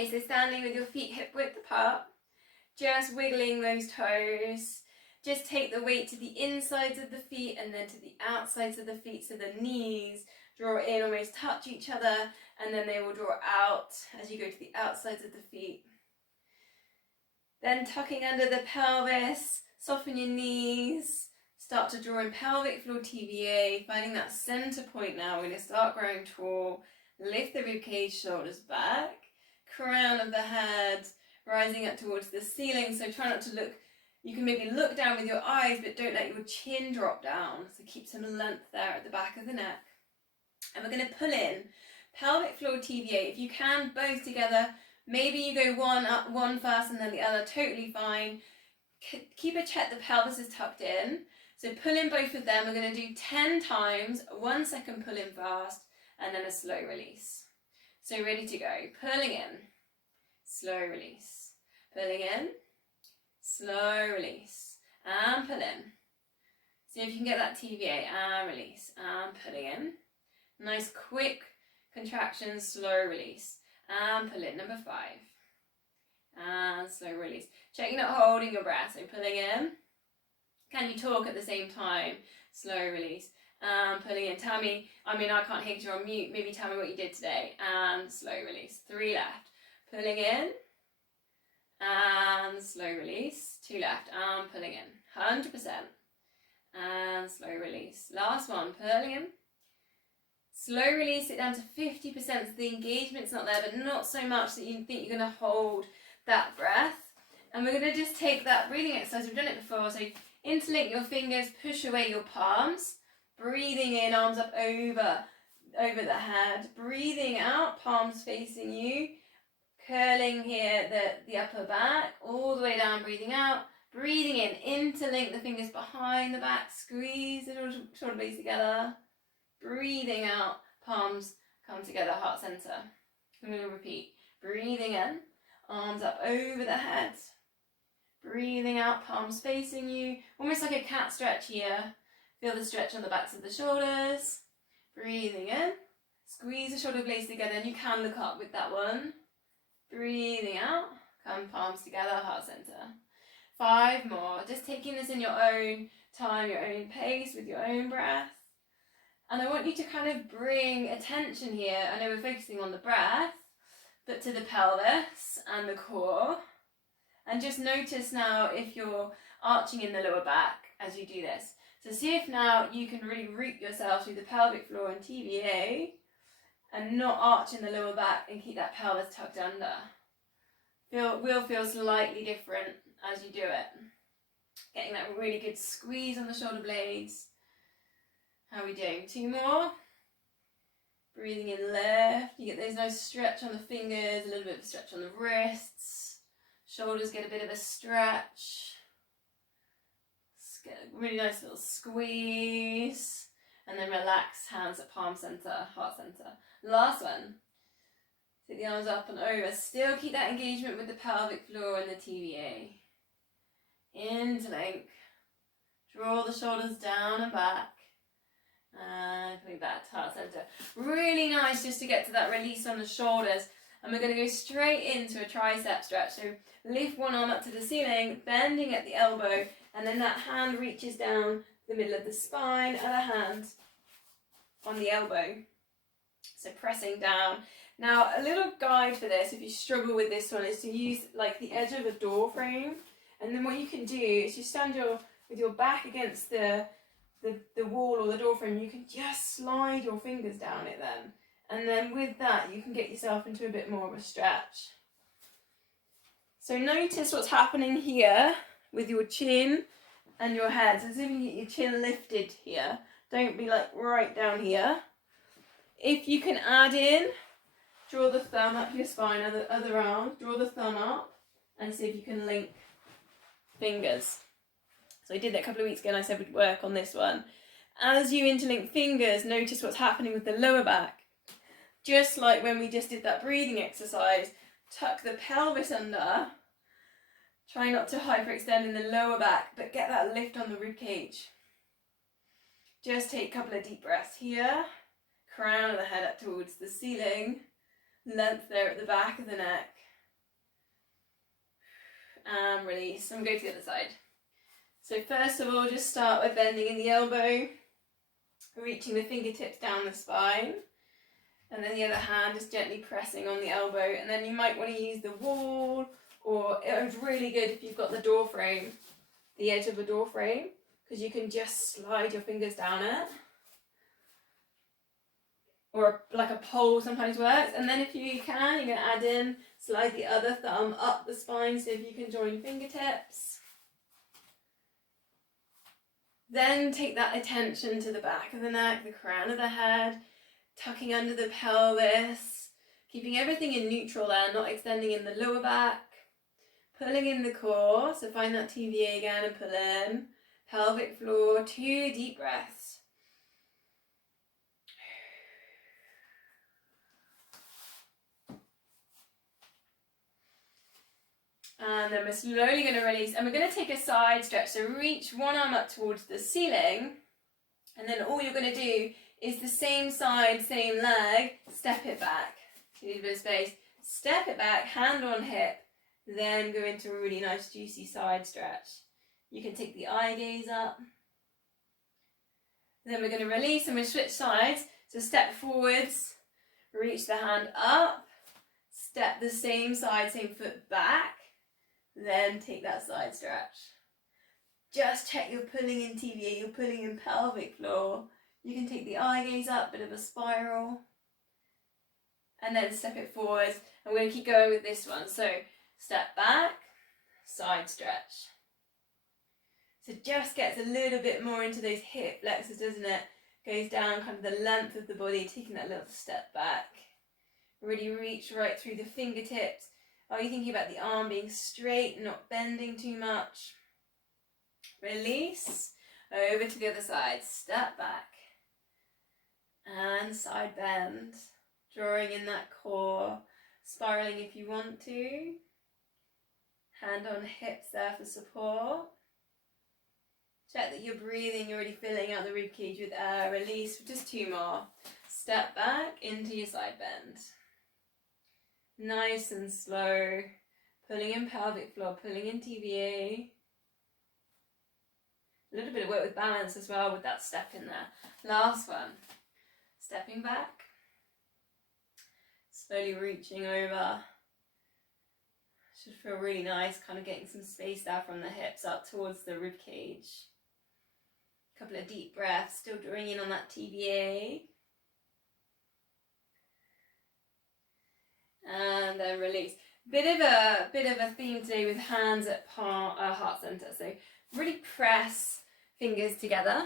Okay, so standing with your feet hip width apart, just wiggling those toes. Just take the weight to the insides of the feet and then to the outsides of the feet, so the knees draw in, almost touch each other, and then they will draw out as you go to the outsides of the feet. Then tucking under the pelvis, soften your knees, start to draw in pelvic floor TVA, finding that center point now. We're going to start growing tall, lift the ribcage, shoulders back, crown of the head, rising up towards the ceiling, so try not to look. You can maybe look down with your eyes, but don't let your chin drop down. So keep some length there at the back of the neck. And we're going to pull in pelvic floor TVA. If you can, both together. Maybe you go one up, one first, and then the other. Totally fine. Keep a check the pelvis is tucked in. So pull in both of them. We're going to do 10 times. 1 second pull in fast, and then a slow release. So ready to go. Pulling in. Slow release. Pulling in. Slow release, and pull in. See if you can get that TVA, and release, and pulling in. Nice quick contraction, slow release, and pull in. Number 5, and slow release. Check you're not holding your breath, so pulling in. Can you talk at the same time? Slow release, and pulling in. Tell me, I can't hear because you're on mute, maybe tell me what you did today, and slow release. 3 left, pulling in, and slow release. 2 left, and pulling in. 100%, and slow release. Last one, pulling in. Slow release it down to 50%, so the engagement's not there, but not so much that you think you're going to hold that breath. And we're going to just take that breathing exercise. We've done it before, so interlink your fingers, push away your palms, breathing in, arms up over the head, breathing out, palms facing you, curling here the upper back, all the way down, breathing out, breathing in, interlink the fingers behind the back, squeeze the shoulder blades together, breathing out, palms come together, heart center. I'm going to repeat, breathing in, arms up over the head, breathing out, palms facing you, almost like a cat stretch here. Feel the stretch on the backs of the shoulders, breathing in, squeeze the shoulder blades together, and you can look up with that one. Breathing out, come palms together, heart center. 5 more, just taking this in your own time, your own pace, with your own breath. And I want you to kind of bring attention here. I know we're focusing on the breath, but to the pelvis and the core. And just notice now if you're arching in the lower back as you do this. So see if now you can really root yourself through the pelvic floor and TVA, and not arch in the lower back, and keep that pelvis tucked under. Will feel slightly different as you do it. Getting that really good squeeze on the shoulder blades. How are we doing? 2 more. Breathing in, lift. You get those nice stretch on the fingers, a little bit of a stretch on the wrists. Shoulders get a bit of a stretch. Get a really nice little squeeze. And then relax, hands at palm center, heart center. Last one. Take the arms up and over. Still keep that engagement with the pelvic floor and the TVA. Interlink. Draw the shoulders down and back. And coming back to heart center. Really nice just to get to that release on the shoulders. And we're going to go straight into a tricep stretch. So lift one arm up to the ceiling, bending at the elbow, and then that hand reaches down the middle of the spine, other hand on the elbow. So pressing down. Now a little guide for this, if you struggle with this one, is to use like the edge of a door frame. And then what you can do is you stand with your back against the wall or the door frame. You can just slide your fingers down it then. And then with that, you can get yourself into a bit more of a stretch. So notice what's happening here with your chin and your head. So as if you get your chin lifted here. Don't be like right down here. If you can add in, draw the thumb up your spine, other arm, draw the thumb up, and see if you can link fingers. So I did that a couple of weeks ago and I said we'd work on this one. As you interlink fingers, notice what's happening with the lower back. Just like when we just did that breathing exercise, tuck the pelvis under. Try not to hyperextend in the lower back, but get that lift on the rib cage. Just take a couple of deep breaths here. Crown of the head up towards the ceiling. Length there at the back of the neck. and release. And go to the other side. So first of all, just start by bending in the elbow, reaching the fingertips down the spine, and then the other hand just gently pressing on the elbow. And then you might want to use the wall, or it's really good if you've got the door frame, the edge of a door frame, because you can just slide your fingers down it. Or like a pole sometimes works. And then if you can, you're going to add in, slide the other thumb up the spine so if you can join fingertips. Then take that attention to the back of the neck, the crown of the head, tucking under the pelvis, keeping everything in neutral there, not extending in the lower back, pulling in the core, so find that TVA again and pull in, pelvic floor, 2 deep breaths. And then we're slowly going to release, and we're going to take a side stretch. So reach one arm up towards the ceiling, and then all you're going to do is the same side, same leg, step it back. So you need a bit of space. Step it back, hand on hip, then go into a really nice juicy side stretch. You can take the eye gaze up. Then we're going to release and we'll switch sides. So step forwards, reach the hand up, step the same side, same foot back. Then take that side stretch. Just check you're pulling in TVA, you're pulling in pelvic floor. You can take the eye gaze up, bit of a spiral. And then step it forward. And we're going to keep going with this one. So step back, side stretch. So just gets a little bit more into those hip flexors, doesn't it? Goes down kind of the length of the body, taking that little step back. Really reach right through the fingertips. Are you thinking about the arm being straight, not bending too much? Release, over to the other side, step back. And side bend, drawing in that core, spiraling if you want to. Hand on hips there for support. Check that you're breathing, you're already filling out the ribcage with air. Release, just 2 more. Step back into your side bend. Nice and slow, pulling in pelvic floor, pulling in TVA. A little bit of work with balance as well with that step in there. Last one, stepping back, slowly reaching over. Should feel really nice, kind of getting some space there from the hips up towards the rib cage. Couple of deep breaths, still drawing in on that TVA. And then release. Bit of a theme today with hands at heart center. So really press fingers together.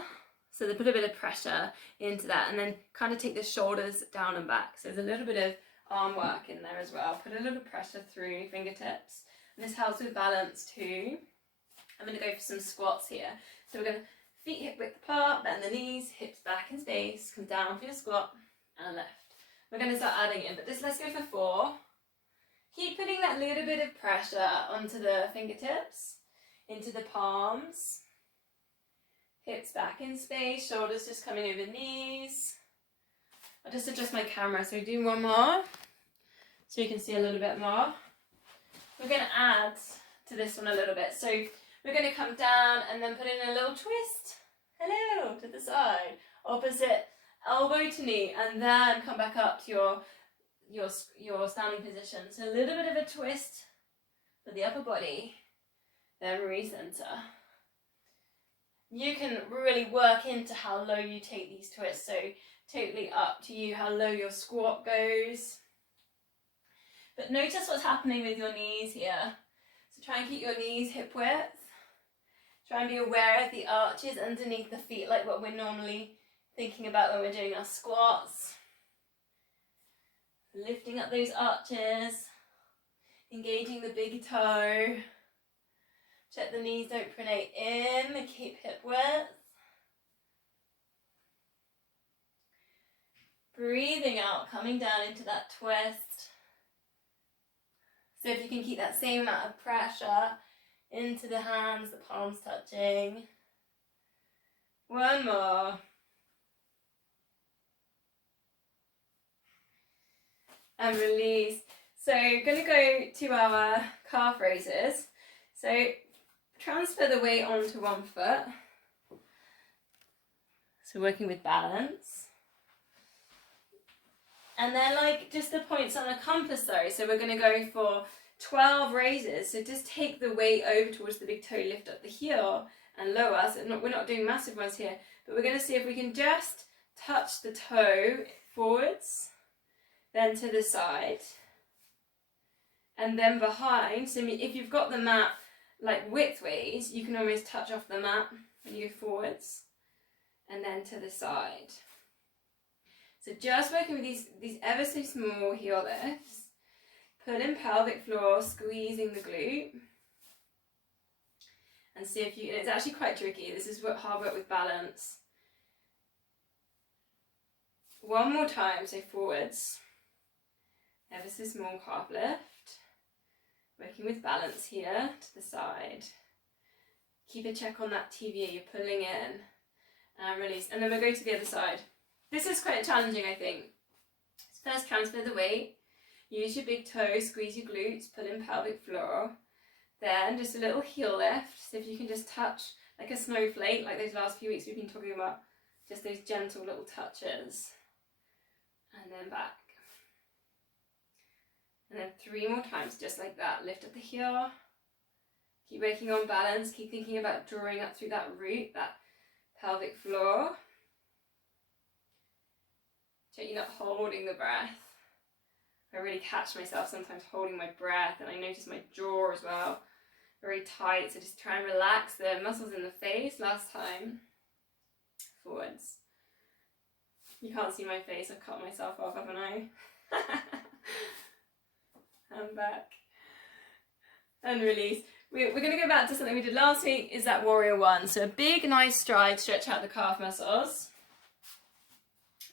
So they put a bit of pressure into that, and then kind of take the shoulders down and back. So there's a little bit of arm work in there as well. Put a little pressure through fingertips. And this helps with balance too. I'm going to go for some squats here. So we're going to feet hip width apart, bend the knees, hips back in space, come down for your squat, and lift. We're going to start adding in, but let's go for 4. Keep putting that little bit of pressure onto the fingertips, into the palms. Hips back in space, shoulders just coming over knees. I'll just adjust my camera, so do one more, so you can see a little bit more. We're going to add to this one a little bit. So we're going to come down and then put in a little twist. Hello, to the side. Opposite elbow to knee, and then come back up to your standing position. So a little bit of a twist for the upper body, then recenter. You can really work into how low you take these twists, so totally up to you how low your squat goes. But notice what's happening with your knees here. So try and keep your knees hip width. Try and be aware of the arches underneath the feet, like what we're normally thinking about when we're doing our squats. Lifting up those arches, engaging the big toe. Check the knees don't pronate in, keep hip width. Breathing out, coming down into that twist. So if you can keep that same amount of pressure into the hands, the palms touching. One more. And release. So going to go to our calf raises. So transfer the weight onto one foot. So working with balance. And then like just the points on a compass though. So we're going to go for 12 raises. So just take the weight over towards the big toe, lift up the heel and lower. So we're not doing massive ones here, but we're going to see if we can just touch the toe forwards, then to the side, and then behind. So if you've got the mat like widthways, you can almost touch off the mat when you go forwards, and then to the side. So just working with these ever so small heel lifts, pulling pelvic floor, squeezing the glute, and see if you, and it's actually quite tricky, this is hard work with balance. One more time, so forwards, ever so small calf lift, working with balance here to the side. Keep a check on that TVA, you're pulling in, and release, and then we'll go to the other side. This is quite challenging, I think. So first transfer the weight, use your big toe, squeeze your glutes, pull in pelvic floor. Then just a little heel lift, so if you can just touch like a snowflake, like those last few weeks we've been talking about, just those gentle little touches. And then back. And then 3 more times, just like that. Lift up the heel. Keep working on balance, keep thinking about drawing up through that root, that pelvic floor. Check you're not holding the breath. I really catch myself sometimes holding my breath, and I notice my jaw as well, very tight, so just try and relax the muscles in the face. Last time, forwards. You can't see my face, I've cut myself off, haven't I? And back. And release. We're going to go back to something we did last week, is that warrior one. So a big nice stride, stretch out the calf muscles.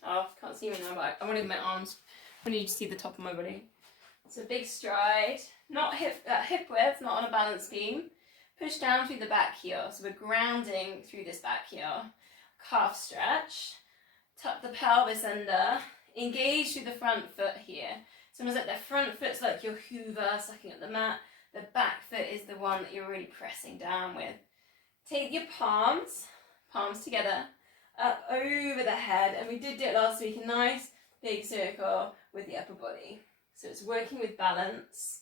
Oh, can't see me now, but I wanted my arms. I need to see the top of my body. So big stride, not hip width, not on a balance beam. Push down through the back heel. So we're grounding through this back heel. Calf stretch. Tuck the pelvis under. Engage through the front foot here. So almost like the front foot's like your hoover sucking at the mat. The back foot is the one that you're really pressing down with. Take your palms together, up over the head. And we did it last week, a nice big circle with the upper body. So it's working with balance,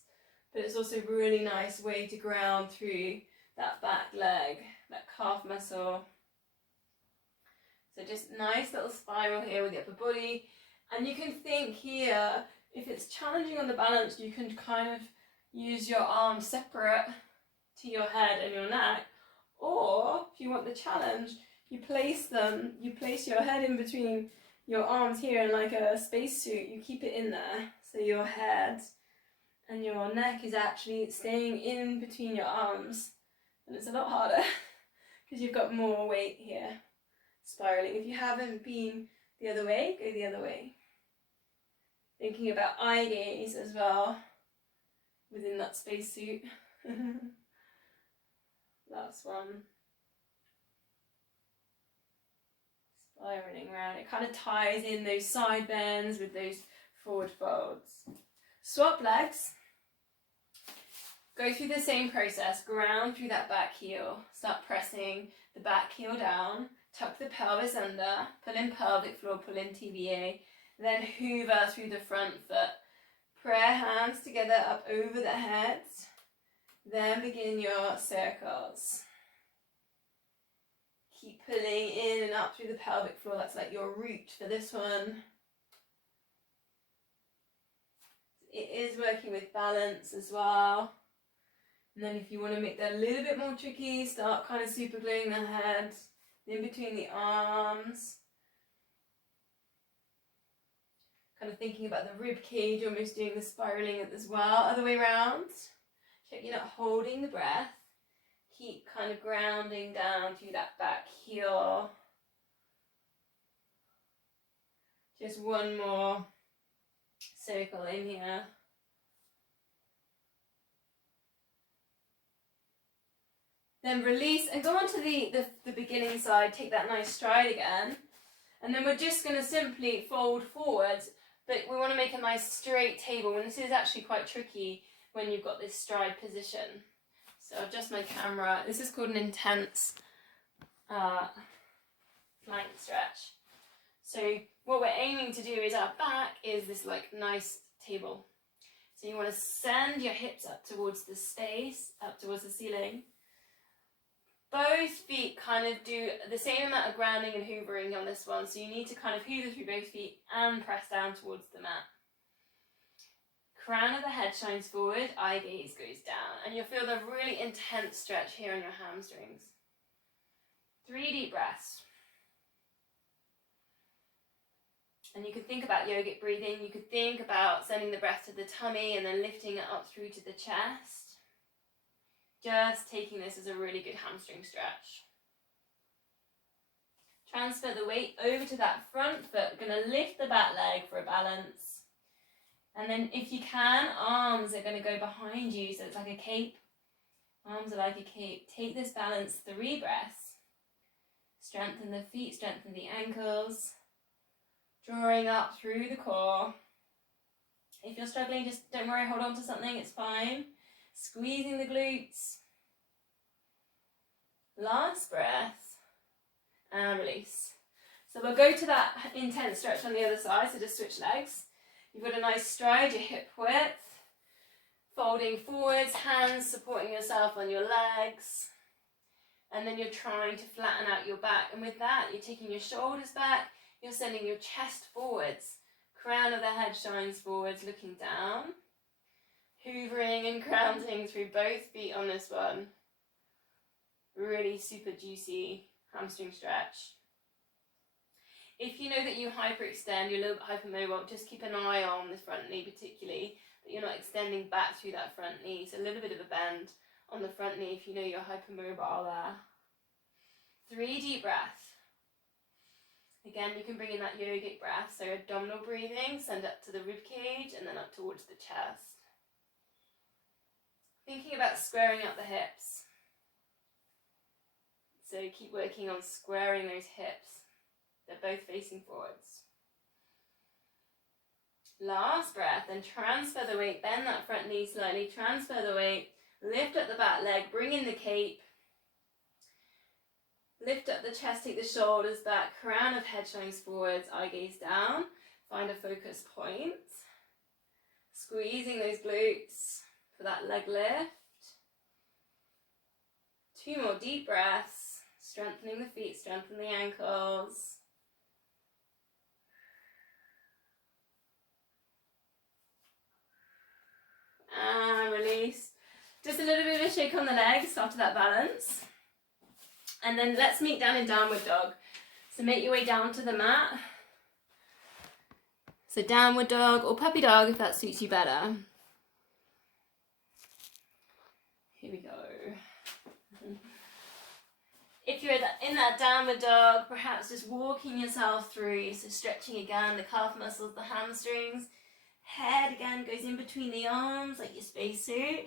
but it's also a really nice way to ground through that back leg, that calf muscle. So just nice little spiral here with the upper body. And you can think here, if it's challenging on the balance, you can kind of use your arms separate to your head and your neck. Or if you want the challenge, you place your head in between your arms here in like a spacesuit. You keep it in there, so your head and your neck is actually staying in between your arms, and it's a lot harder because you've got more weight here spiraling. If you haven't been the other way, go the other way. Thinking about eye gaze as well within that spacesuit. Last one. Spiraling around. It kind of ties in those side bends with those forward folds. Swap legs. Go through the same process. Ground through that back heel. Start pressing the back heel down. Tuck the pelvis under. Pull in pelvic floor. Pull in TVA. Then hoover through the front foot. Prayer hands together up over the head. Then begin your circles. Keep pulling in and up through the pelvic floor. That's like your root for this one. It is working with balance as well. And then if you want to make that a little bit more tricky, start kind of super gluing the head in between the arms. Kind of thinking about the rib cage, almost doing the spiraling as well. Other way around. Check you're not holding the breath. Keep kind of grounding down through that back heel. Just one more circle in here. Then release and go on to the beginning side. Take that nice stride again. And then we're just going to simply fold forwards, but we want to make a nice straight table. And this is actually quite tricky when you've got this stride position. So I'll adjust my camera. This is called an intense flank stretch. So what we're aiming to do is our back is this like nice table. So you want to send your hips up towards the space, up towards the ceiling. Both feet kind of do the same amount of grounding and hoovering on this one. So you need to kind of hoover through both feet and press down towards the mat. Crown of the head shines forward, eye gaze goes down. And you'll feel the really intense stretch here on your hamstrings. 3 deep breaths. And you could think about yogic breathing. You could think about sending the breath to the tummy and then lifting it up through to the chest. Just taking this as a really good hamstring stretch. Transfer the weight over to that front foot. Going to lift the back leg for a balance. And then if you can, arms are going to go behind you. So it's like a cape. Arms are like a cape. Take this balance, 3 breaths. Strengthen the feet, strengthen the ankles. Drawing up through the core. If you're struggling, just don't worry, hold on to something, it's fine. Squeezing the glutes. Last breath. And release. So we'll go to that intense stretch on the other side, so just switch legs. You've got a nice stride, your hip width. Folding forwards, hands supporting yourself on your legs. And then you're trying to flatten out your back. And with that, you're taking your shoulders back. You're sending your chest forwards. Crown of the head shines forwards, looking down. Hoovering and grounding through both feet on this one. Really super juicy hamstring stretch. If you know that you hyperextend, you're a little bit hypermobile, just keep an eye on the front knee particularly, that you're not extending back through that front knee. So a little bit of a bend on the front knee if you know you're hypermobile there. 3 deep breaths. Again, you can bring in that yogic breath, so abdominal breathing, send up to the rib cage and then up towards the chest. Thinking about squaring up the hips. So keep working on squaring those hips. They're both facing forwards. Last breath, and transfer the weight, bend that front knee slightly, transfer the weight, lift up the back leg, bring in the cape. Lift up the chest, take the shoulders back, crown of head shines forwards, eye gaze down. Find a focus point. Squeezing those glutes for that leg lift. 2 more deep breaths. Strengthening the feet, strengthen the ankles. And release. Just a little bit of a shake on the legs after that balance. And then let's meet down in downward dog. So make your way down to the mat. So downward dog or puppy dog if that suits you better. Here we go. If you're in that downward dog, perhaps just walking yourself through. So stretching again, the calf muscles, the hamstrings. Head again goes in between the arms like your spacesuit.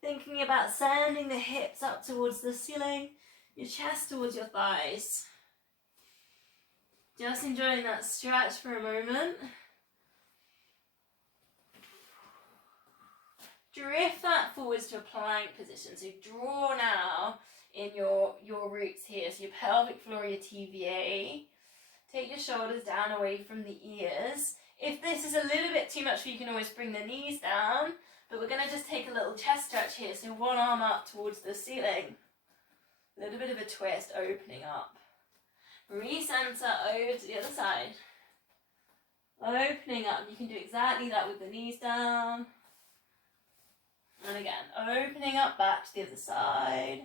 Thinking about sending the hips up towards the ceiling. Your chest towards your thighs. Just enjoying that stretch for a moment. Drift that forwards to a plank position. So draw now in your roots here. So your pelvic floor, your TVA. Take your shoulders down away from the ears. If this is a little bit too much for you, you can always bring the knees down. But we're going to just take a little chest stretch here. So one arm up towards the ceiling. A little bit of a twist, opening up. Recenter over to the other side. Opening up. You can do exactly that with the knees down. And again, opening up back to the other side.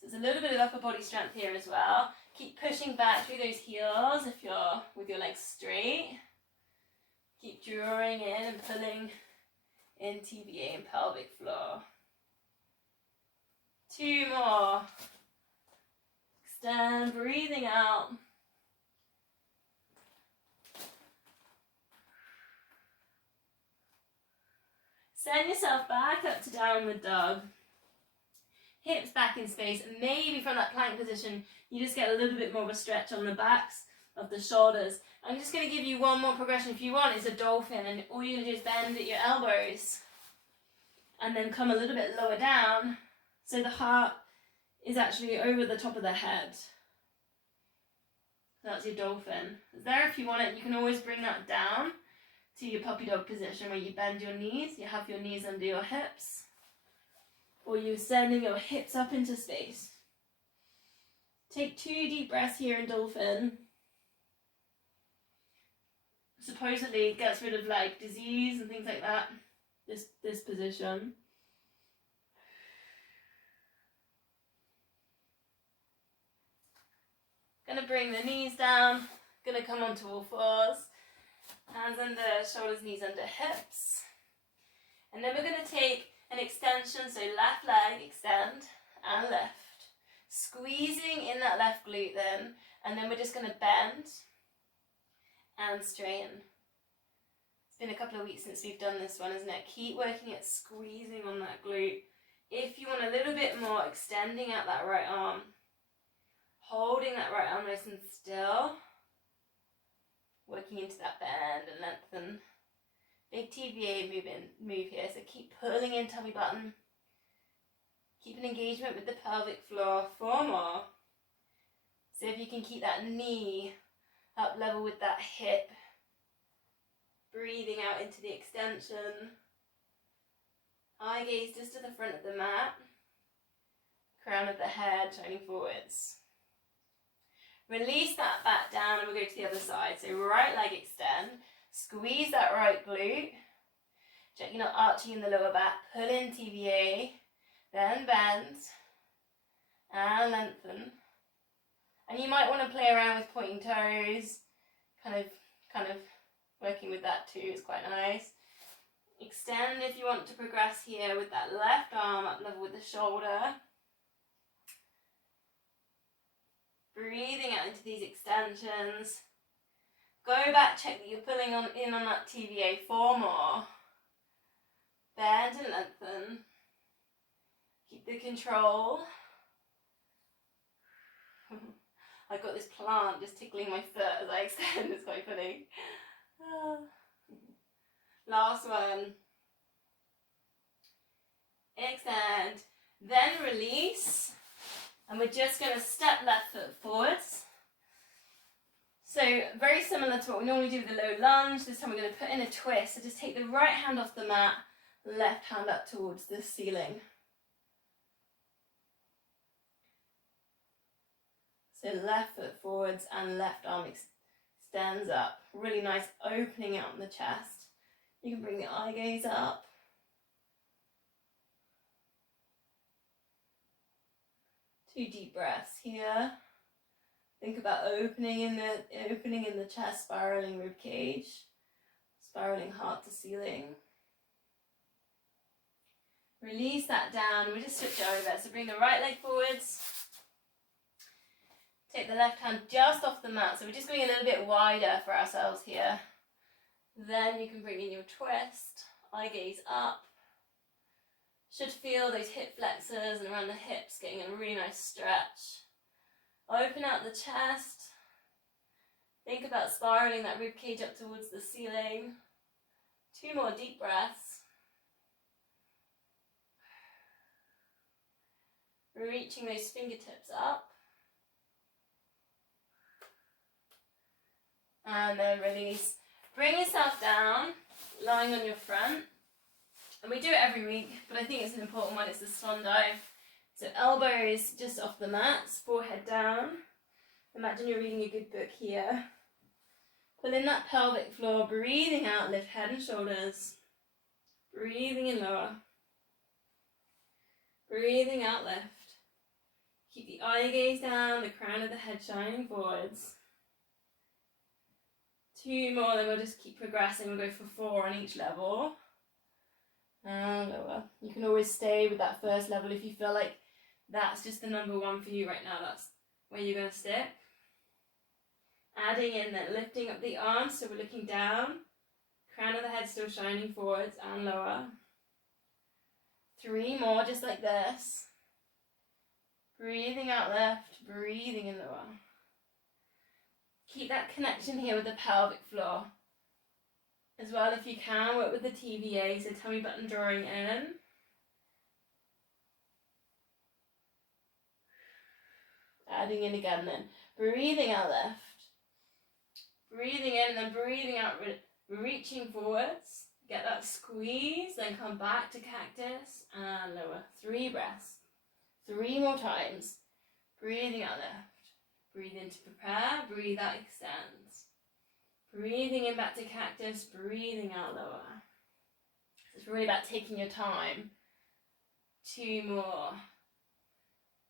So there's a little bit of upper body strength here as well. Keep pushing back through those heels if you're with your legs straight. Keep drawing in and pulling in TVA and pelvic floor. 2 more. Extend, breathing out. Send yourself back up to downward dog. Hips back in space. And maybe from that plank position, you just get a little bit more of a stretch on the backs of the shoulders. I'm just going to give you one more progression if you want. It's a dolphin, and all you're going to do is bend at your elbows. and then come a little bit lower down so the heart is actually over the top of the head. That's your dolphin. It's there if you want it. You can always bring that down to your puppy dog position where you bend your knees. You have your knees under your hips, or you're sending your hips up into space. Take 2 deep breaths here in dolphin. Supposedly it gets rid of like disease and things like that. This position. Gonna bring the knees down. Gonna come onto all fours. Hands under shoulders, knees under hips. And then we're gonna take an extension, so left leg extend and lift. Squeezing in that left glute then, and then we're just gonna bend and straighten. It's been a couple of weeks since we've done this one, isn't it? Keep working at squeezing on that glute. If you want a little bit more, extending out that right arm. Holding that right arm nice and still. Working into that bend and lengthen. Big TVA move here, so keep pulling in tummy button. Keep an engagement with the pelvic floor. 4 more. See if you can keep that knee up level with that hip. Breathing out into the extension. Eye gaze just to the front of the mat. Crown of the head shining forwards. Release that back down and we'll go to the other side. So right leg extend. Squeeze that right glute. Check you're not arching in the lower back. Pull in TVA. Then bend. And lengthen. And you might want to play around with pointing toes. Kind of working with that too is quite nice. Extend if you want to progress here with that left arm up level with the shoulder. Breathing out into these extensions. Go back, check that you're pulling in on that TVA. 4 more. Bend and lengthen. Keep the control. I've got this plant just tickling my foot as I extend. It's quite funny. Last one. Extend. Then release. And we're just going to step left foot forwards. So very similar to what we normally do with the low lunge. This time we're going to put in a twist. So just take the right hand off the mat, left hand up towards the ceiling. So left foot forwards and left arm extends up. Really nice opening out in the chest. You can bring the eye gaze up. Two deep breaths here. Think about opening in the chest, spiraling rib cage, spiraling heart to ceiling. Release that down. We just switch over. So bring the right leg forwards. Take the left hand just off the mat. So we're just going a little bit wider for ourselves here. Then you can bring in your twist. Eye gaze up. Should feel those hip flexors and around the hips getting a really nice stretch. Open out the chest. Think about spiraling that rib cage up towards the ceiling. 2 more deep breaths. Reaching those fingertips up. And then release. Bring yourself down, lying on your front. And we do it every week, but I think it's an important one. It's the Swan Dive. So elbows just off the mats, forehead down. Imagine you're reading a good book here. Pull in that pelvic floor, breathing out, lift head and shoulders. Breathing in lower. Breathing out, lift. Keep the eye gaze down, the crown of the head shining forwards. 2 more, then we'll just keep progressing. We'll go for 4 on each level. And lower. You can always stay with that first level if you feel like that's just the number 1 for you right now. That's where you're going to stick. Adding in then lifting up the arms, so we're looking down. Crown of the head still shining forwards and lower. 3 more, just like this. Breathing out left, breathing in lower. Keep that connection here with the pelvic floor. As well, if you can, work with the TVA, so tummy button drawing in. Adding in again then. Breathing out left. Breathing in and then breathing out, reaching forwards. Get that squeeze, then come back to cactus and lower. 3 breaths. 3 more times. Breathing out left. Breathe in to prepare, breathe out, extends. Breathing in back to cactus, breathing out lower. So it's really about taking your time. 2 more.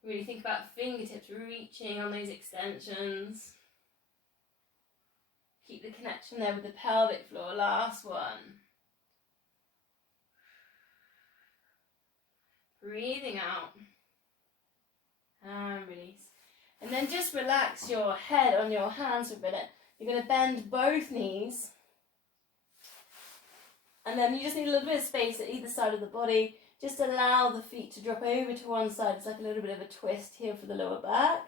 Really think about fingertips, reaching on those extensions. Keep the connection there with the pelvic floor. Last one. Breathing out. And release. And then just relax your head on your hands for a minute. You're going to bend both knees. And then you just need a little bit of space at either side of the body. Just allow the feet to drop over to one side. It's like a little bit of a twist here for the lower back.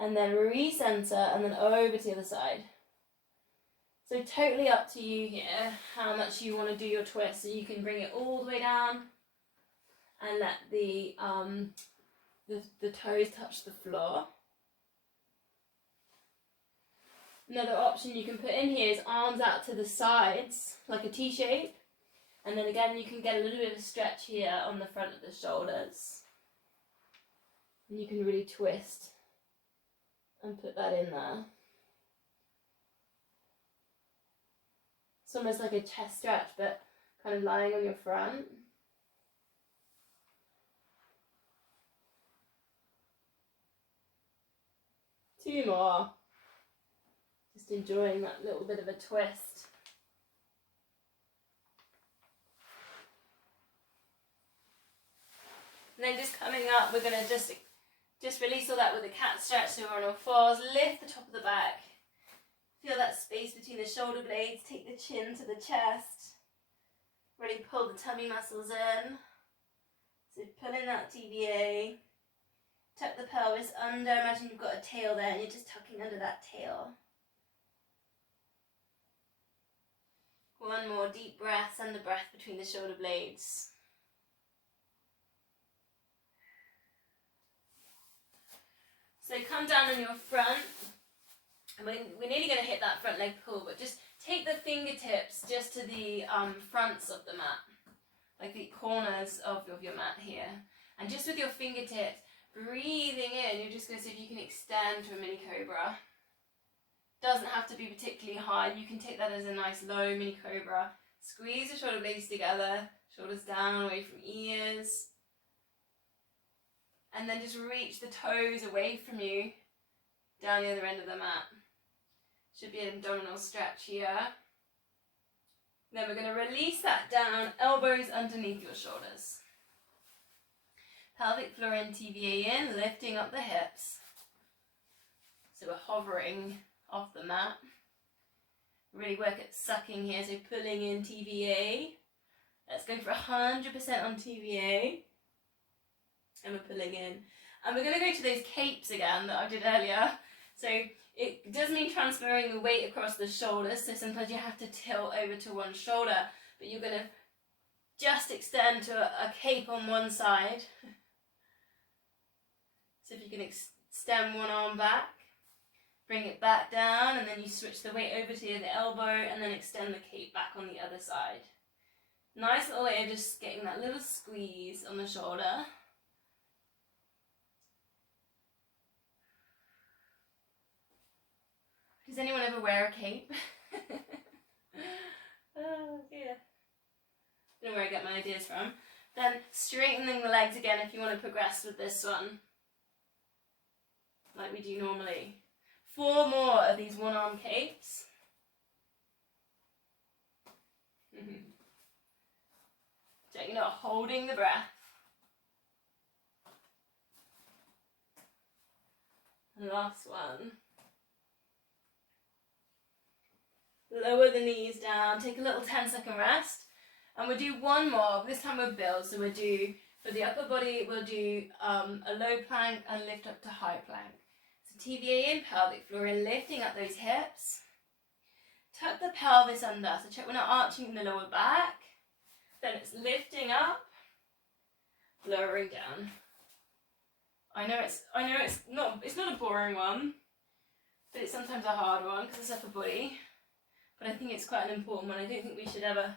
And then recenter and then over to the other side. So totally up to you here how much you want to do your twist. So you can bring it all the way down and let the toes touch the floor. Another option you can put in here is arms out to the sides, like a T shape. And then again, you can get a little bit of a stretch here on the front of the shoulders. And you can really twist and put that in there. It's almost like a chest stretch, but kind of lying on your front. Two more. Just enjoying that little bit of a twist. And then just coming up, we're going to just release all that with a cat stretch. So we're on all fours, lift the top of the back. Feel that space between the shoulder blades, take the chin to the chest. Really pull the tummy muscles in. So pull in that TVA. Tuck the pelvis under. Imagine you've got a tail there and you're just tucking under that tail. One more deep breath, and the breath between the shoulder blades. So come down on your front. And we're nearly going to hit that front leg pull, but just take the fingertips just to the fronts of the mat, like the corners of your mat here. And just with your fingertips, breathing in, you're just going to see if you can extend to a mini cobra. Doesn't have to be particularly high. You can take that as a nice low mini cobra. Squeeze the shoulder blades together, shoulders down, away from ears. And then just reach the toes away from you, down the other end of the mat. Should be an abdominal stretch here. Then we're going to release that down, elbows underneath your shoulders. Pelvic floor in, TVA in, lifting up the hips. So we're hovering off the mat. Really work at sucking here, so pulling in TVA. Let's go for 100% on TVA. And we're pulling in. And we're going to go to those capes again that I did earlier. So it does mean transferring the weight across the shoulders. So sometimes you have to tilt over to one shoulder. But you're going to just extend to a cape on one side. So if you can extend one arm back, bring it back down, and then you switch the weight over to the elbow and then extend the cape back on the other side. Nice little way of just getting that little squeeze on the shoulder. Does anyone ever wear a cape? Oh dear. Don't know where I get my ideas from. Then straightening the legs again if you want to progress with this one, like we do normally. 4 more of these one-arm capes. So you're not holding the breath. And last one. Lower the knees down, take a little 10-second rest, and we'll do one more. This time we'll build, so we'll do, for the upper body, we'll do a low plank and lift up to high plank. So TVA in, pelvic floor in, lifting up those hips. Tuck the pelvis under, so check we're not arching the lower back. Then it's lifting up, lowering down. I know it's not a boring one, but it's sometimes a hard one because it's upper body. But I think it's quite an important one. I don't think we should ever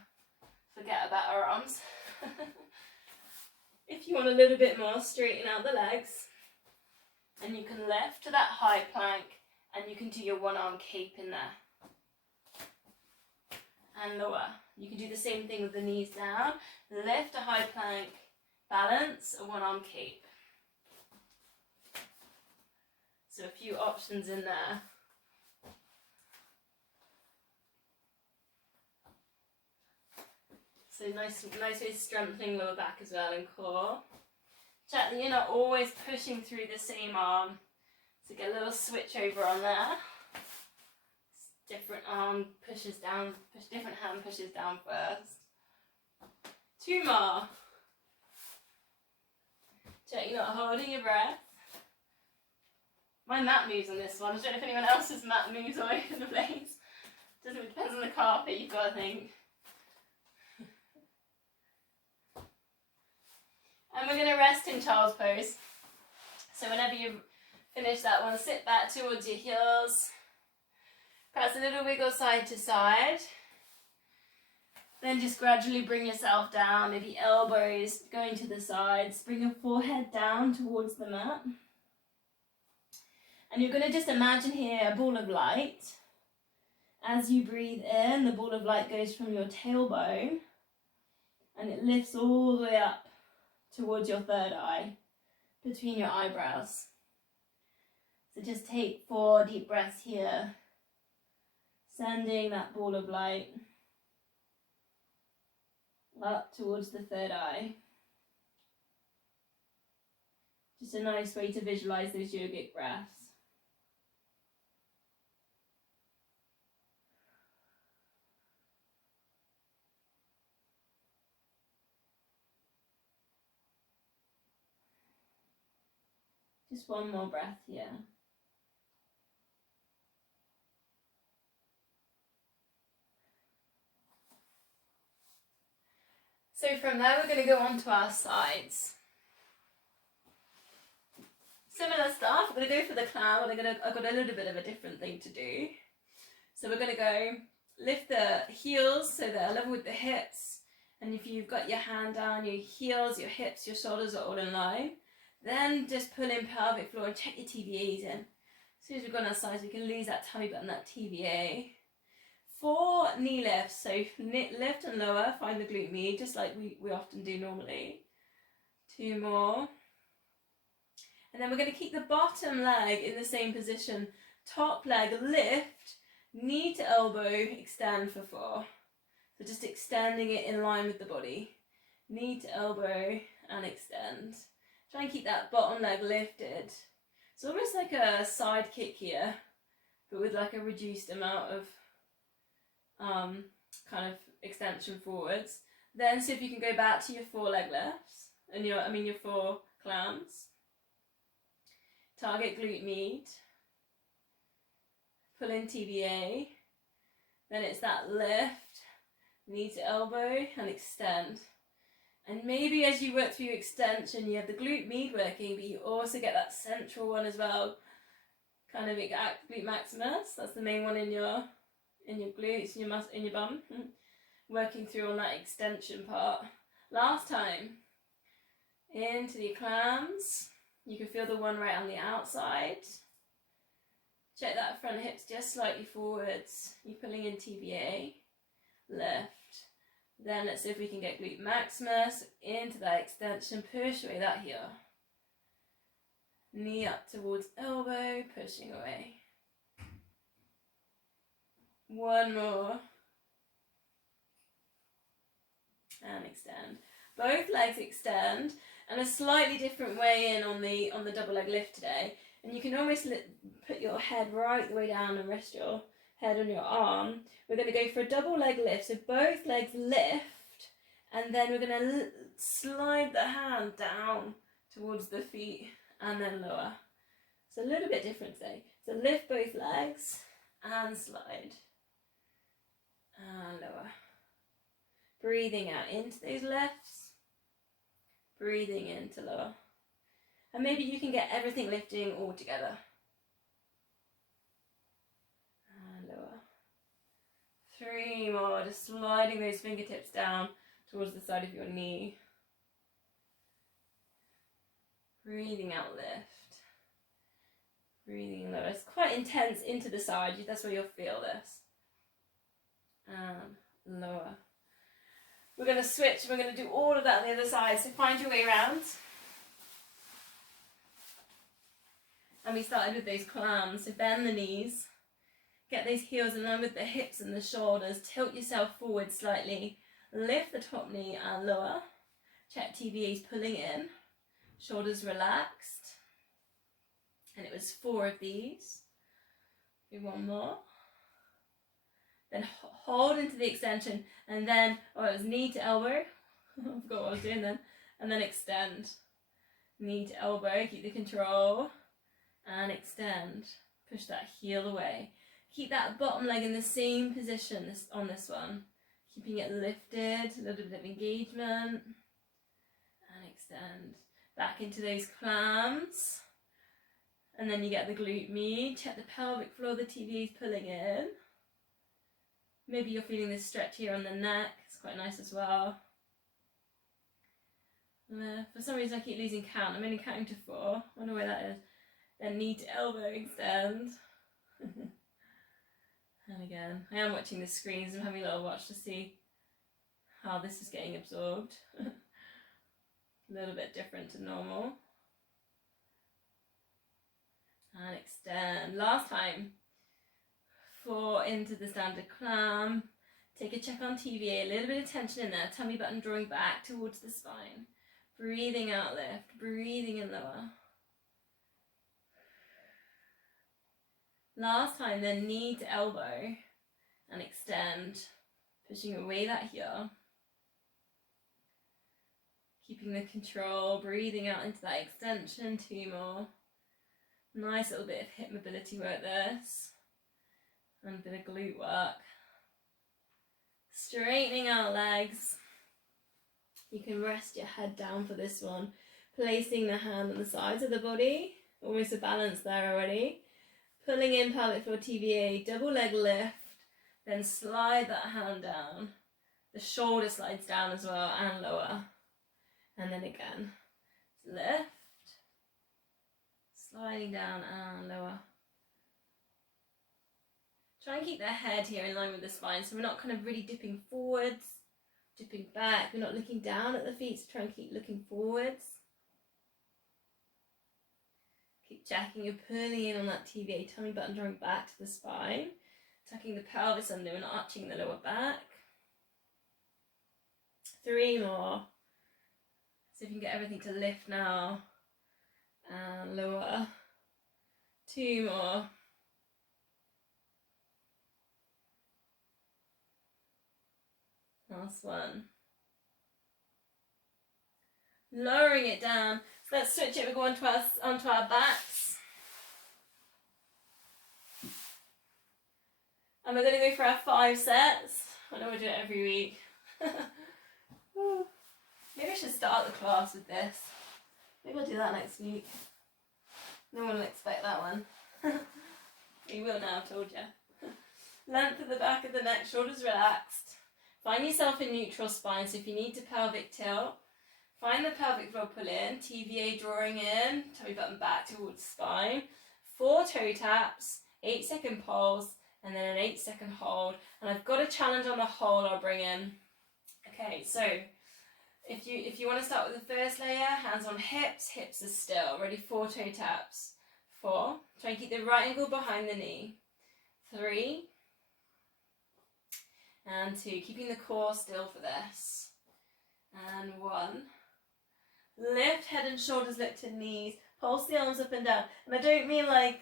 forget about our arms. If you want a little bit more, straighten out the legs. And you can lift to that high plank, and you can do your one arm cape in there. And lower. You can do the same thing with the knees down. Lift a high plank, balance, a one arm cape. So a few options in there. So nice way strengthening lower back as well and core. Check that you're not always pushing through the same arm. So get a little switch over on there. Different arm pushes down, different hand pushes down first. 2 more. Check you're not holding your breath. My mat moves on this one. I don't know if anyone else's mat moves all over the place. It depends on the carpet, you've got to think. And we're going to rest in child's pose. So whenever you finish that one, sit back towards your heels. Perhaps a little wiggle side to side. Then just gradually bring yourself down, maybe elbows going to the sides. Bring your forehead down towards the mat. And you're going to just imagine here a ball of light. As you breathe in, the ball of light goes from your tailbone and it lifts all the way up towards your third eye, between your eyebrows. So just take 4 deep breaths here, sending that ball of light up towards the third eye. Just a nice way to visualize those yogic breaths. Just one more breath here. So from there we're going to go on to our sides. Similar stuff. We're going to go for the clown. I've got a little bit of a different thing to do. So we're going to go lift the heels so they're level with the hips. And if you've got your hand down, your heels, your hips, your shoulders are all in line. Then just pull in pelvic floor and check your TVAs in. As soon as we've got on our sides, we can lose that tummy button, that TVA. 4 knee lifts, so lift and lower, find the glute med, just like we often do normally. 2 more. And then we're going to keep the bottom leg in the same position. Top leg lift, knee to elbow, extend for 4. So just extending it in line with the body. Knee to elbow and extend. Try and keep that bottom leg lifted. It's almost like a side kick here, but with like a reduced amount of kind of extension forwards. Then see if you can go back to your 4 leg lifts and your 4 clams. Target glute med. Pull in TBA. Then it's that lift, knee to elbow and extend. And maybe as you work through your extension, you have the glute med working, but you also get that central one as well. Kind of glute maximus. That's the main one in your glutes, in your bum. Working through on that extension part. Last time. Into the clams. You can feel the one right on the outside. Check that front hips just slightly forwards. You're pulling in TBA. Lift. Then let's see if we can get glute maximus into that extension, push away that heel. Knee up towards elbow, pushing away. 1 more. And extend. Both legs extend, and a slightly different way in on the double leg lift today. And you can almost put your head right the way down and rest your head on your arm. We're going to go for a double leg lift, so both legs lift, and then we're going to slide the hand down towards the feet and then lower. So a little bit different today. So lift both legs and slide and lower. Breathing out into those lifts, breathing in to lower. And maybe you can get everything lifting all together. And lower. 3 more, just sliding those fingertips down towards the side of your knee. Breathing out, lift. Breathing lower. It's quite intense into the side, that's where you'll feel this. And lower. We're going to switch, we're going to do all of that on the other side, so find your way around. And we started with those clams, so bend the knees. Get those heels in line with the hips and the shoulders. Tilt yourself forward slightly. Lift the top knee and lower. Check TVA's pulling in. Shoulders relaxed. And it was 4 of these. Do 1 more. Then hold into the extension. And then, it was knee to elbow. I forgot what I was doing then. And then extend. Knee to elbow. Keep the control. And extend. Push that heel away. Keep that bottom leg in the same position on this one. Keeping it lifted, a little bit of engagement. And extend. Back into those clams. And then you get the glute med. Check the pelvic floor, the TVA is pulling in. Maybe you're feeling this stretch here on the neck. It's quite nice as well. For some reason I keep losing count. I'm only counting to 4. I wonder where that is. Then knee to elbow, extend. And again, I am watching the screens. I'm having a little watch to see how this is getting absorbed. A little bit different to normal. And extend. Last time. 4 into the standard clam. Take a check on TVA. A little bit of tension in there. Tummy button drawing back towards the spine. Breathing out, lift. Breathing in, lower. Last time, then knee to elbow and extend, pushing away that heel. Keeping the control, breathing out into that extension, 2 more. Nice little bit of hip mobility work this. And a bit of glute work. Straightening our legs. You can rest your head down for this one. Placing the hand on the sides of the body. Almost a balance there already. Pulling in pelvic floor TVA, double leg lift, then slide that hand down. The shoulder slides down as well and lower. And then again, lift, sliding down and lower. Try and keep the head here in line with the spine so we're not kind of really dipping forwards, dipping back. We're not looking down at the feet, so try and keep looking forwards. Keep checking, you're pulling in on that TVA, tummy button drawing back to the spine. Tucking the pelvis under and arching the lower back. 3 more. See if you can get everything to lift now. And lower. 2 more. Last one. Lowering it down. So let's switch it. We'll go onto our backs. And we're going to go for our 5 sets. I know we do it every week. Maybe I should start the class with this. Maybe I'll do that next week. No one will expect that one. You will now, I've told you. Length of the back of the neck, shoulders relaxed. Find yourself in neutral spine, so if you need to pelvic tilt, find the pelvic floor pull in, TVA drawing in, tummy button back towards spine. 4 toe taps, 8-second pulse, and then an 8-second hold. And I've got a challenge on the hold I'll bring in. Okay, so if you want to start with the first layer, hands on hips, hips are still. Ready, 4 toe taps. 4, try and keep the right ankle behind the knee. 3, and 2, keeping the core still for this. And 1. Lift head and shoulders, look to knees. Pulse the arms up and down. And I don't mean like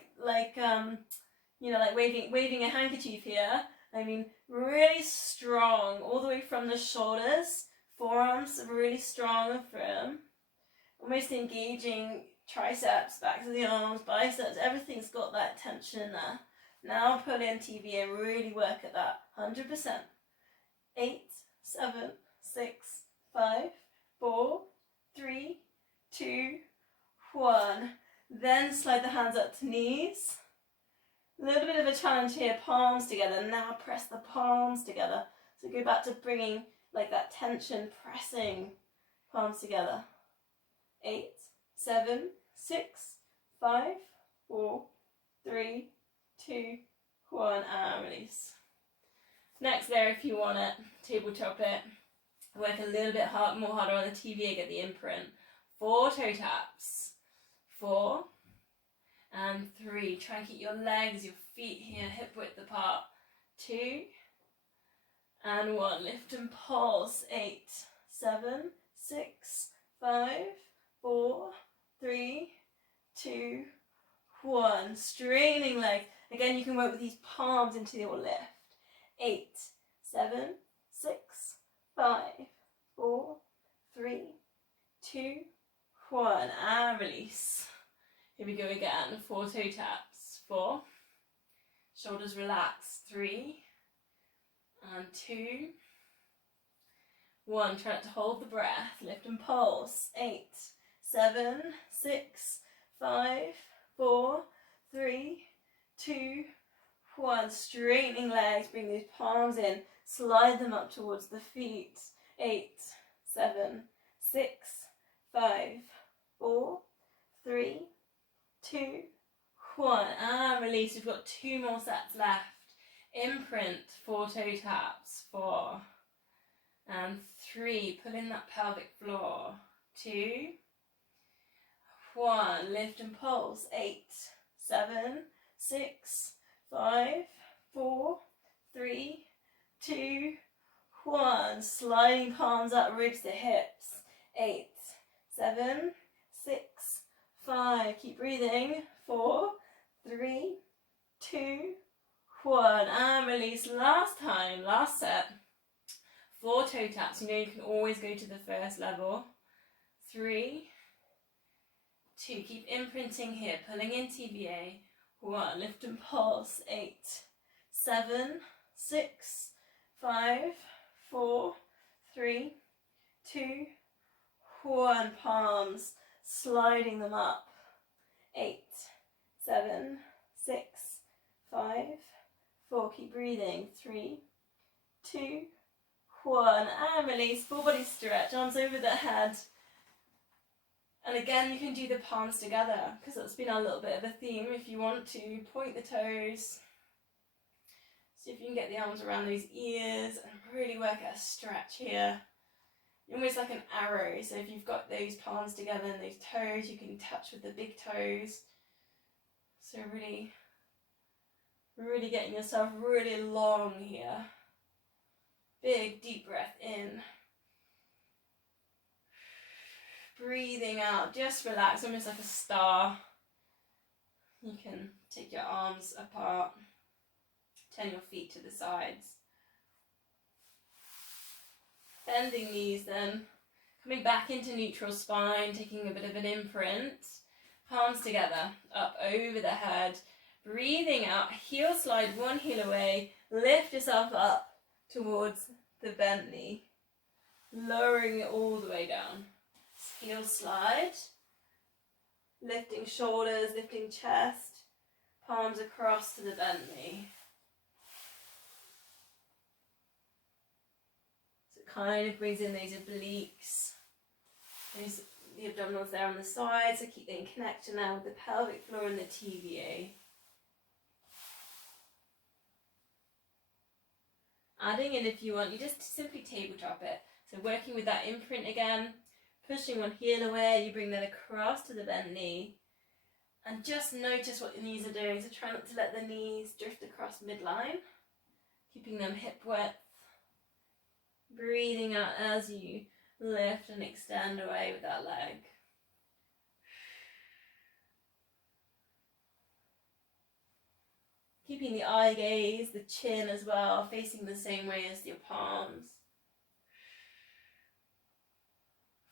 waving a handkerchief here. I mean really strong, all the way from the shoulders. Forearms are really strong and firm. Almost engaging triceps, back to the arms, biceps. Everything's got that tension in there. Now pull in TVA and really work at that. 100%. 8, 7, 6, 5, 4, 3, 2, 1. Then slide the hands up to knees. A little bit of a challenge here, palms together. Now press the palms together. So go back to bringing like that tension, pressing palms together. 8, 7, 6, 5, 4, 3, 2, 1, and release. Next there, if you want it, tabletop it. Work a little bit more harder on the TVA, get the imprint. 4 toe taps. 4 and 3. Try and keep your legs, your feet here, hip width apart. 2 and 1. Lift and pulse. 8, 7, 6, 5, 4, 3, 2, 1. Straining legs. Again, you can work with these palms into your lift. 8, 7, 6, 5, 4, 3, 2, 1. And release. Here we go again. 4 toe taps. 4. Shoulders relax. 3 and 2. 1. Try not to hold the breath. Lift and pulse. 8, 7, 6, 5, 4, 3, 2, 1. Straightening legs. Bring those palms in. Slide them up towards the feet. 8, 7, 6, 5, 4, 3, 2, 1. And release. We've got 2 more sets left. Imprint. 4 toe taps. 4 and 3. Pull in that pelvic floor. 2, 1. Lift and pulse. 8, 7, 6, 5, 4, 3, 2, 1. Sliding palms up, ribs to hips. 8, 7, 6, 5. Keep breathing. 4, 3, 2, 1. And release. Last time, last set. 4 toe taps. You know you can always go to the first level. 3, 2. Keep imprinting here. Pulling in TVA. 1. Lift and pulse. 8, 7, 6, 5, 4, 3, 2, 1. Palms. Sliding them up. 8, 7, 6, 5, 4. Keep breathing. 3, 2, 1. And release. Full body stretch. Arms over the head. And again, you can do the palms together because that's been a little bit of a theme. If you want to, point the toes. See if you can get the arms around those ears and really work at a stretch here. Almost like an arrow. So if you've got those palms together and those toes, you can touch with the big toes. So really, really getting yourself really long here. Big deep breath in. Breathing out, just relax, almost like a star. You can take your arms apart, turn your feet to the sides. Bending knees then, coming back into neutral spine, taking a bit of an imprint. Palms together, up over the head. Breathing out, heel slide, one heel away. Lift yourself up towards the bent knee. Lowering it all the way down. Heel slide. Lifting shoulders, lifting chest. Palms across to the bent knee. So it kind of brings in those obliques. The abdominals there on the side, so keep in connection now with the pelvic floor and the TVA. Adding in if you want, you just simply tabletop it. So working with that imprint again, pushing one heel away, you bring that across to the bent knee. And just notice what the knees are doing, so try not to let the knees drift across midline. Keeping them hip width. Breathing out as you lift and extend away with that leg. Keeping the eye gaze, the chin as well, facing the same way as your palms.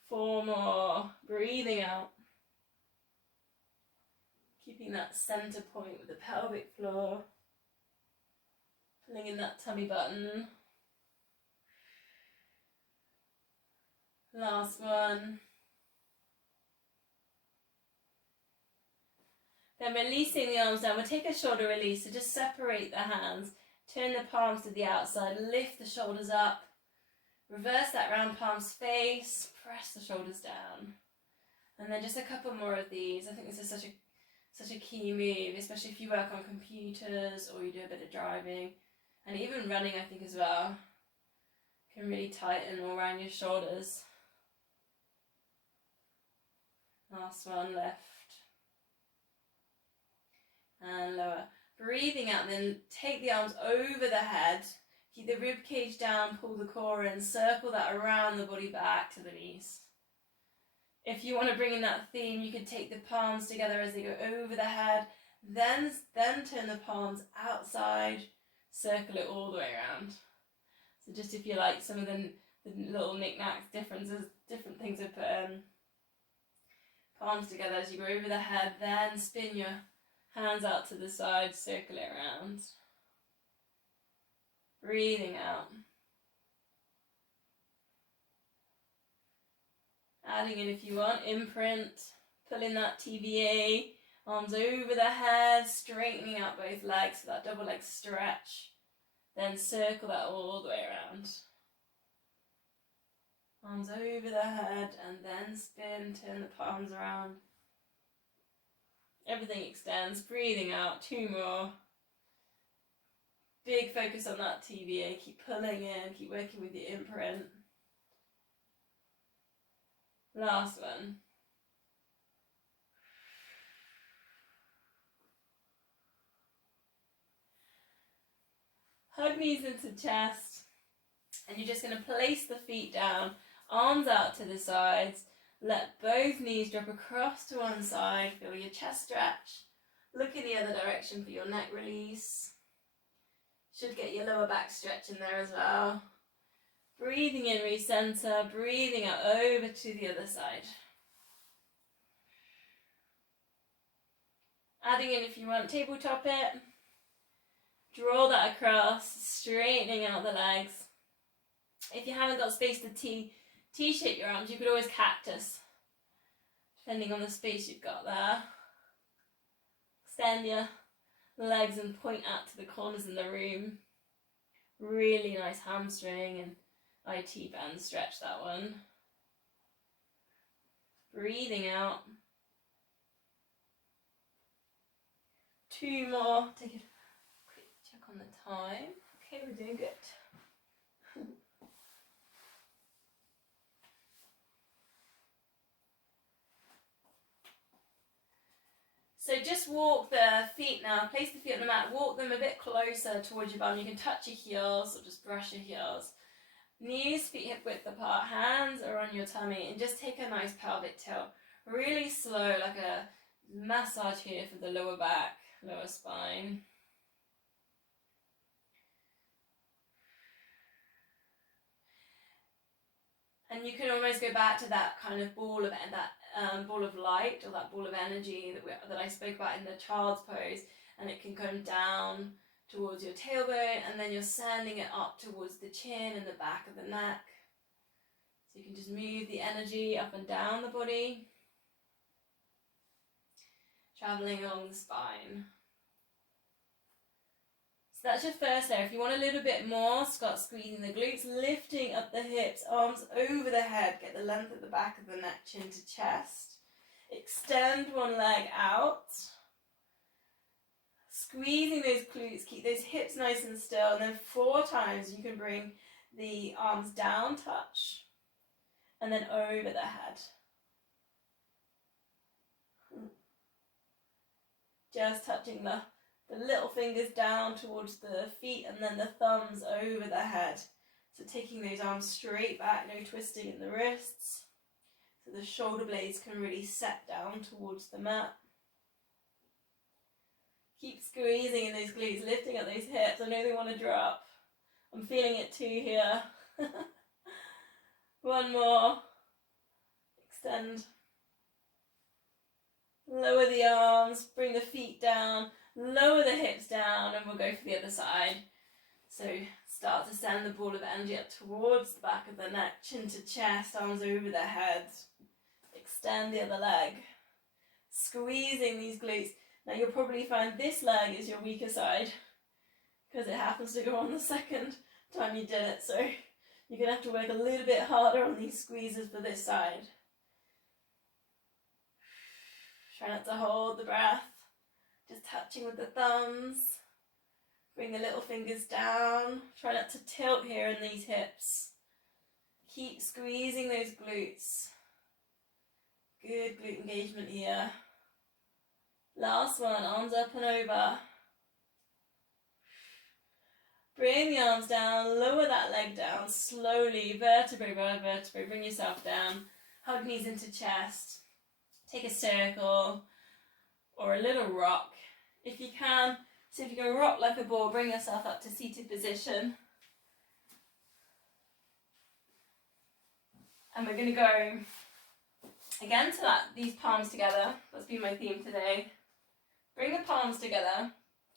4 more. Breathing out. Keeping that center point with the pelvic floor. Pulling in that tummy button. Last one. Then releasing the arms down, we'll take a shoulder release, so just separate the hands, turn the palms to the outside, lift the shoulders up, reverse that round palms face, press the shoulders down. And then just a couple more of these. I think this is such a key move, especially if you work on computers or you do a bit of driving, and even running, I think, as well. Can really tighten all around your shoulders. Last one, left. And lower. Breathing out, then take the arms over the head. Keep the rib cage down, pull the core in, circle that around the body back to the knees. If you want to bring in that theme, you could take the palms together as they go over the head, then turn the palms outside, circle it all the way around. So just if you like some of the little knickknacks, different things of palms together as you go over the head, then spin your hands out to the side, circle it around. Breathing out. Adding in if you want, imprint, pull in that TVA, arms over the head, straightening out both legs, so that double leg stretch. Then circle that all the way around. Arms over the head and then spin, turn the palms around. Everything extends, breathing out, 2 more. Big focus on that TVA, keep pulling in, keep working with your imprint. Last one. Hug knees into chest, and you're just going to place the feet down, arms out to the sides, let both knees drop across to one side, feel your chest stretch, look in the other direction for your neck release. Should get your lower back stretch in there as well. Breathing in, recenter, breathing out over to the other side. Adding in if you want, tabletop it. Draw that across, straightening out the legs. If you haven't got space to T-shape your arms, you could always cactus, depending on the space you've got there. Extend your legs and point out to the corners in the room. Really nice hamstring and IT band stretch, that one. Breathing out. 2 more. Take a quick check on the time. Okay, we're doing good. So just walk the feet now, place the feet on the mat, walk them a bit closer towards your bum. You can touch your heels or just brush your heels. Knees, feet hip width apart, hands are on your tummy, and just take a nice pelvic tilt. Really slow, like a massage here for the lower back, lower spine. And you can almost go back to that kind of ball of ball of light, or that ball of energy that I spoke about in the child's pose, and it can come down towards your tailbone, and then you're sending it up towards the chin and the back of the neck. So you can just move the energy up and down the body, traveling along the spine. So that's your first layer. If you want a little bit more, start squeezing the glutes, lifting up the hips, arms over the head, get the length at the back of the neck, chin to chest. Extend one leg out. Squeezing those glutes, keep those hips nice and still, and then 4 times you can bring the arms down, touch, and then over the head. Just touching the little fingers down towards the feet, and then the thumbs over the head. So taking those arms straight back, no twisting in the wrists. So the shoulder blades can really set down towards the mat. Keep squeezing in those glutes, lifting up those hips. I know they want to drop. I'm feeling it too here. 1 more. Extend. Lower the arms, bring the feet down, lower the hips down, and we'll go for the other side. So start to send the ball of energy up towards the back of the neck, chin to chest, arms over the head. Extend the other leg. Squeezing these glutes, Now you'll probably find this leg is your weaker side because it happens to go on the second time you did it. So you're going to have to work a little bit harder on these squeezes for this side. Try not to hold the breath. Just touching with the thumbs. Bring the little fingers down. Try not to tilt here in these hips. Keep squeezing those glutes. Good glute engagement here. Last one, arms up and over. Bring the arms down, lower that leg down slowly, vertebrae by vertebrae. Bring yourself down. Hug knees into chest. Take a circle or a little rock. If you can, so if you can rock like a ball, bring yourself up to seated position. And we're going to go again to these palms together. That's been my theme today. Bring the palms together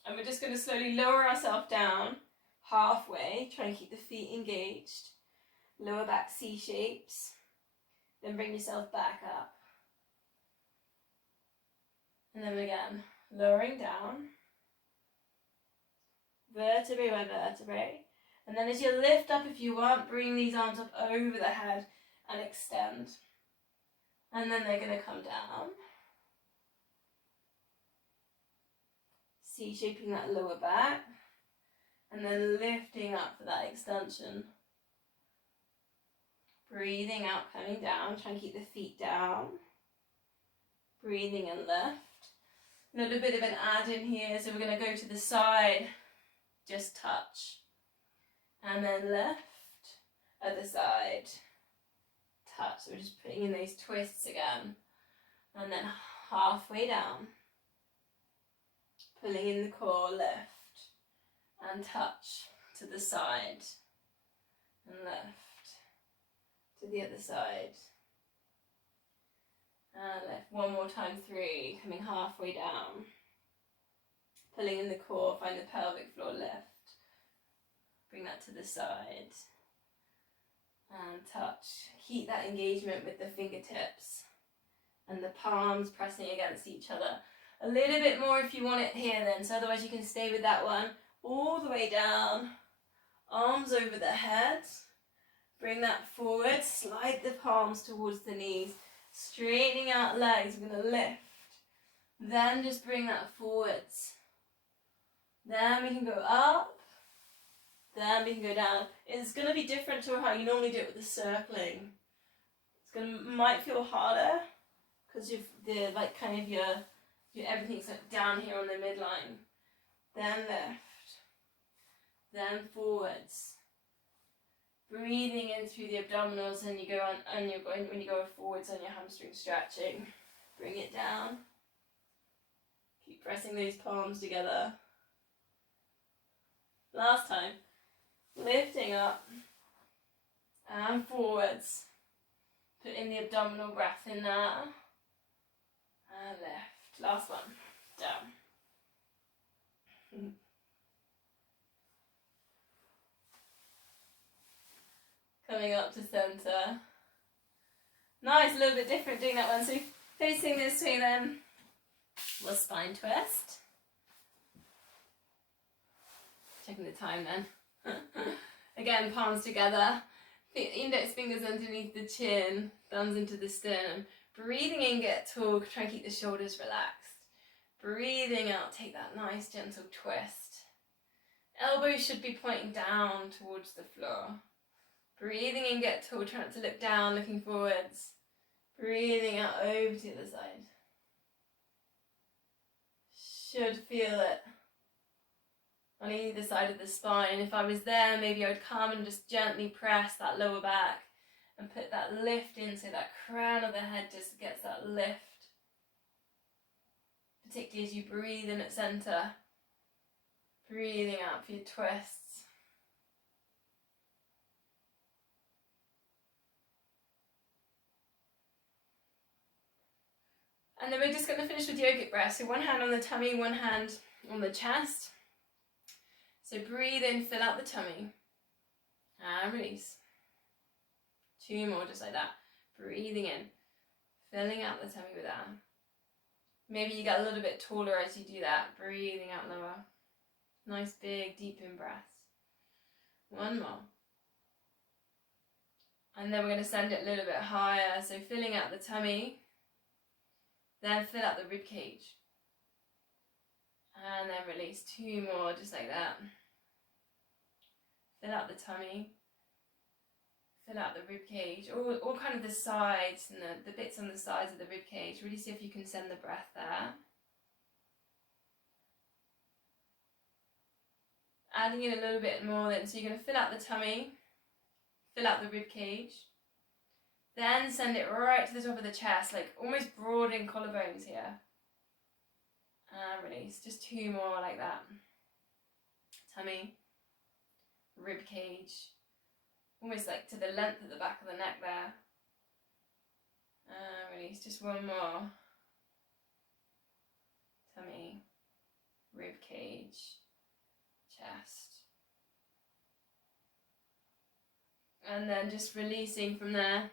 and we're just going to slowly lower ourselves down halfway. Try and keep the feet engaged. Lower back C shapes. Then bring yourself back up. And then again, lowering down. Vertebrae by vertebrae. And then as you lift up, if you want, bring these arms up over the head and extend. And then they're going to come down. C-shaping that lower back. And then lifting up for that extension. Breathing out, coming down. Try and keep the feet down. Breathing and lift. A little bit of an add in here. So we're going to go to the side. Just touch. And then lift. Other side. Touch. So we're just putting in those twists again. And then halfway down. Pulling in the core, lift. And touch to the side. And lift. To the other side. And lift. One more time, 3. Coming halfway down. Pulling in the core, find the pelvic floor, lift. Bring that to the side. And touch. Keep that engagement with the fingertips. And the palms pressing against each other. A little bit more if you want it here then, so otherwise you can stay with that one. All the way down. Arms over the head. Bring that forward. Slide the palms towards the knees. Straightening out legs. We're going to lift. Then just bring that forwards. Then we can go up. Then we can go down. It's going to be different to how you normally do it with the circling. Might feel harder because you've your everything's like down here on the midline. Then lift. Then forwards. Breathing in through the abdominals, and you go on, and you're going when you go forwards on your hamstring stretching. Bring it down. Keep pressing those palms together. Last time. Lifting up and forwards. Put in the abdominal breath in there. And lift. Last one. Down. Coming up to centre. Nice, a little bit different doing that one. So facing this way then. We'll spine twist. Checking the time then. Again, palms together. Index fingers underneath the chin. Thumbs into the sternum. Breathing in, get tall. Try and keep the shoulders relaxed. Breathing out, take that nice gentle twist. Elbows should be pointing down towards the floor. Breathing in, get tall. Try not to look down, looking forwards. Breathing out over to the other side. Should feel it on either side of the spine. If I was there, maybe I would come and just gently press that lower back and put that lift in so that crown of the head just gets that lift. Particularly as you breathe in at centre. Breathing out for your twists. And then we're just going to finish with yogic breath. So one hand on the tummy, one hand on the chest. So breathe in, fill out the tummy. And release. 2 more just like that. Breathing in. Filling out the tummy with air. Maybe you get a little bit taller as you do that, breathing out lower. Nice big deep in breaths. One more. And then we're going to send it a little bit higher, so filling out the tummy, then fill out the rib cage. And then release 2 more, just like that. Fill out the tummy, fill out the rib cage, all kind of the sides and the bits on the sides of the rib cage. Really see if you can send the breath there. Adding in a little bit more then, so you're going to fill out the tummy, fill out the rib cage, then send it right to the top of the chest, like almost broadening collarbones here. And release, just 2 more like that. Tummy, rib cage, almost like to the length of the back of the neck there. And release, just 1 more. Tummy, rib cage, chest. And then just releasing from there.